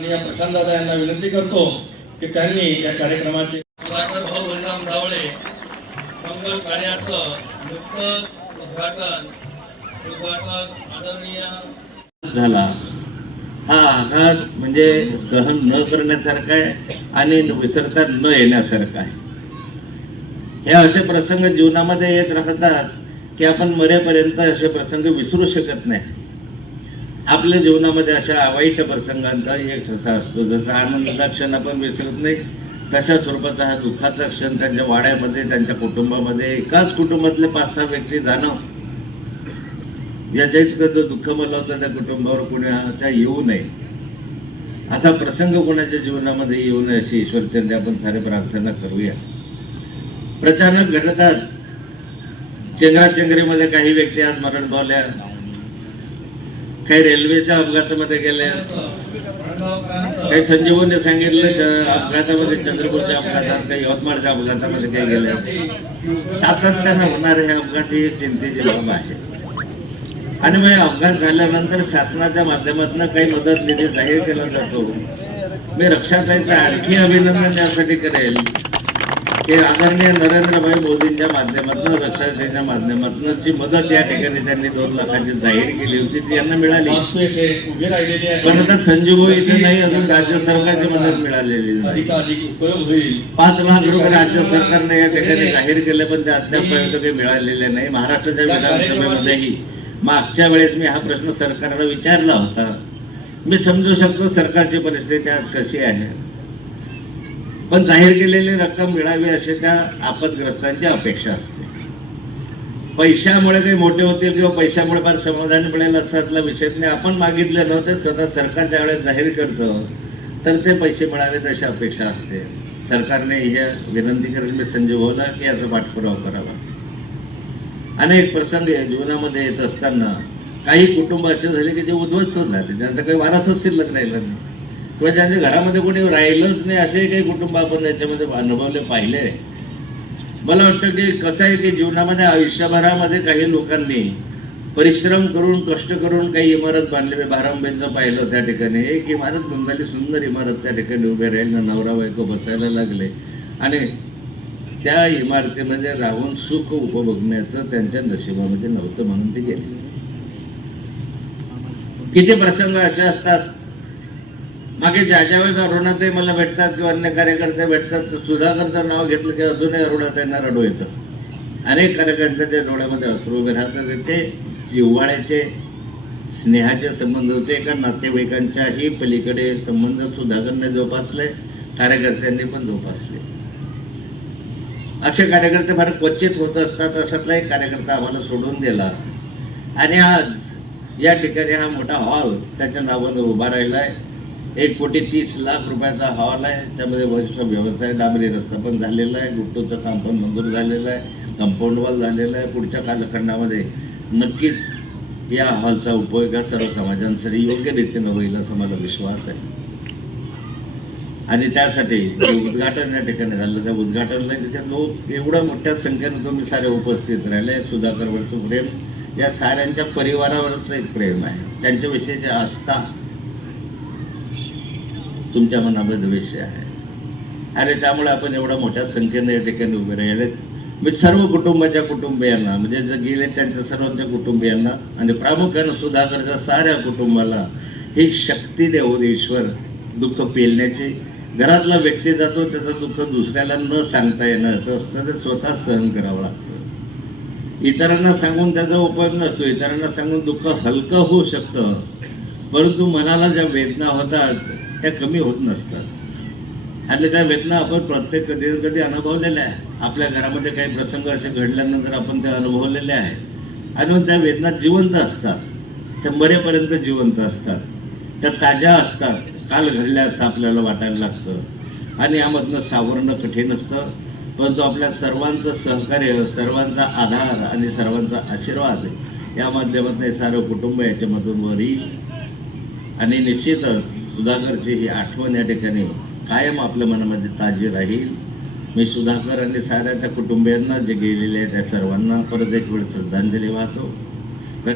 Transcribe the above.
आणि या प्रशांत दादा यांना विनंती करतो की त्यांनी या कार्यक्रमाचे भाऊ बलराम रावळे मंगल कार्याचं नुकतंच उद्घाटन उद्घाटन आदरणीय झाला. हा आघात म्हणजे सहन न करण्यासारखा आहे आणि विसरता न येण्यासारखा आहे. हे असे प्रसंग जीवनामध्ये येत राहतात की आपण मरेपर्यंत असे प्रसंग विसरू शकत नाही. आपल्या जीवनामध्ये अशा वाईट प्रसंगांचा एक ठसा असतो. जसा आनंदाचा क्षण आपण विसरत नाही तशा स्वरूपाचा हा दुःखाचा क्षण त्यांच्या वाड्यामध्ये त्यांच्या कुटुंबामध्ये एकाच कुटुंबातले पाच सहा व्यक्ती जाणं याच्या इतकं जो दुःख मला होतं त्या कुटुंबावर कुणाच्या येऊ नये. असा प्रसंग कोणाच्या जीवनामध्ये येऊ नये अशी ईश्वरचंद्र आपण सारे प्रार्थना करूया. प्रचारक घडतात चेंगराचेंगरीमध्ये काही व्यक्ती आज मरण पावल्या. काही रेल्वेच्या अपघातामध्ये गेल्या काही संजीवने सांगितलं त्या अपघातामध्ये चंद्रपूरच्या अपघातात काही यवतमाळच्या अपघातामध्ये काही गेल्या सातत्यानं होणारे हे अपघात ही चिंतेची बाब आहे. आणि मग अपघात झाल्यानंतर शासनाच्या माध्यमातून काही मदत निधी जाहीर केला जातो. मी रक्षाताईचं आणखी अभिनंदन यासाठी करेल. की आदरणीय नरेंद्रभाई मोदींच्या माध्यमातून रक्षाताईच्या माध्यमातून जी मदत या ठिकाणी त्यांनी दोन लाखाची जाहीर केली होती ती यांना मिळाली. पण आता संजीव इथे नाही अजून राज्य सरकारची मदत मिळालेली नाही. पाच लाख रुपये राज्य सरकारने या ठिकाणी जाहीर केले पण ते अद्यापर्यंत काही मिळालेले नाही. महाराष्ट्राच्या विधानसभेमध्येही. मागच्या वेळेस मी हा प्रश्न सरकारला विचारला होता. मी समजू शकतो सरकारची परिस्थिती आज कशी आहे. पण जाहीर केलेली रक्कम मिळावी अशी त्या आपदग्रस्तांची अपेक्षा असते. पैशामुळे काही मोठे होतील किंवा पैशामुळे फार समाधान मिळेल असातला विषय नाही. आपण मागितले नव्हते स्वतः सरकार ज्या वेळेस जाहीर करतं तर ते पैसे मिळावेत अशी अपेक्षा असते. सरकारने हे विनंती करेल मी संजय भाऊला की याचा पाठपुरावा करावा. अनेक प्रसंग जीवनामध्ये येत असताना काही कुटुंब असे झाले की जे उद्ध्वस्त झाले. त्यांचा काही वारसच शिल्लक राहिला नाही. किंवा ज्यांच्या घरामध्ये कोणी राहिलंच नाही असे काही कुटुंब आपण याच्यामध्ये अनुभवले पाहिले मला वाटतं की कसं आहे की जीवनामध्ये आयुष्यभरामध्ये काही लोकांनी परिश्रम करून कष्ट करून काही इमारत बांधली. भारांबेंचं पाहिलं त्या ठिकाणी. एक इमारत बांधली सुंदर इमारत त्या ठिकाणी उभे राहील. नवरा बायको बसायला लागले. आणि त्या इमारतीमध्ये म्हणजे राहून सुख उपभोगण्याचं त्यांच्या नशिबामध्ये नव्हतं म्हणून ते गेले. किती प्रसंग असे असतात मागे ज्या ज्या वेळेस अरुणाताई मला भेटतात किंवा अन्य कार्यकर्ते भेटतात सुधाकरचं नाव घेतलं की अजूनही अरुणाताईंना रडू येतं. अनेक कार्यकर्त्यांच्या डोळ्यामध्ये अश्रू उभे राहतात ते जिव्हाळ्याचे स्नेहाचे संबंध होते. एका नातेवाईकांच्याही पलीकडे संबंध सुधाकरने जोपासले कार्यकर्त्यांनी पण जोपासले. असे कार्यकर्ते फार क्वचित होत असतात अशातला एक कार्यकर्ता आम्हाला सोडून दिला. आणि आज या ठिकाणी हा मोठा हॉल त्याच्या नावानं उभा राहिला आहे एक कोटी तीस लाख रुपयाचा हवाला आहे. त्यामध्ये वरिष्ठ व्यवस्था आहे. डांबरी रस्ता पण झालेला आहे. गुट्टूचं काम पण मंजूर झालेलं आहे. कंपाऊंड वॉल झालेलं आहे. पुढच्या कालखंडामध्ये नक्कीच या हॉलचा उपयोग हा सर्व समाजांसाठी योग्य रीतीनं होईल असा माझा विश्वास आहे. आणि त्यासाठी जे उद्घाटन या ठिकाणी झालं त्या उद्घाटनला तिथे लोक एवढ्या मोठ्या संख्येनं तुम्ही सारे उपस्थित राहिले. सुधाकरवरचं प्रेम. या साऱ्यांच्या परिवारावरचं एक प्रेम आहे. त्यांच्याविषयीची आस्था तुमच्या मनामध्ये द्वेष आहे. अरे त्यामुळे आपण एवढ्या मोठ्या संख्येने या ठिकाणी उभे राहिले. मी सर्व कुटुंबाच्या कुटुंबियांना म्हणजे जे गेले त्यांच्या सर्वांच्या कुटुंबियांना आणि प्रामुख्यानं सुधाकरच्या साऱ्या कुटुंबाला ही शक्ती देऊ ईश्वर दुःख पेलण्याची. घरातला व्यक्ती जातो त्याचं दुःख दुसऱ्याला न सांगता येणं तर असतं ते स्वतः सहन करावं लागतं. इतरांना सांगून त्याचा उपयोग नसतो. इतरांना सांगून दुःख हलकं होऊ शकतं. परंतु मनाला ज्या वेदना होतात त्या कमी होत नसतात. आणि त्या वेदना आपण प्रत्येक कधी ना कधी अनुभवलेल्या आहे. आपल्या घरामध्ये काही प्रसंग असे घडल्यानंतर आपण त्या अनुभवलेले आहे. आणि मग त्या वेदना जिवंत असतात. त्या मरेपर्यंत जिवंत असतात. त्या ताज्या असतात. काल घडल्या असं आपल्याला वाटायला लागतं. आणि यामधनं सावरणं कठीण असतं. परंतु आपल्या सर्वांचं सहकार्य सर्वांचा आधार आणि सर्वांचा आशीर्वाद या माध्यमातून हे सारं कुटुंब याच्यामधून वर येईल. आणि निश्चितच सुधाकरची ही आठवण या ठिकाणी कायम आपल्या मनामध्ये ताजी राहील. मी सुधाकर आणि साऱ्या त्या कुटुंबियांना जे गेलेले आहेत त्या सर्वांना परत एक वेळ श्रद्धांजली वाहतो.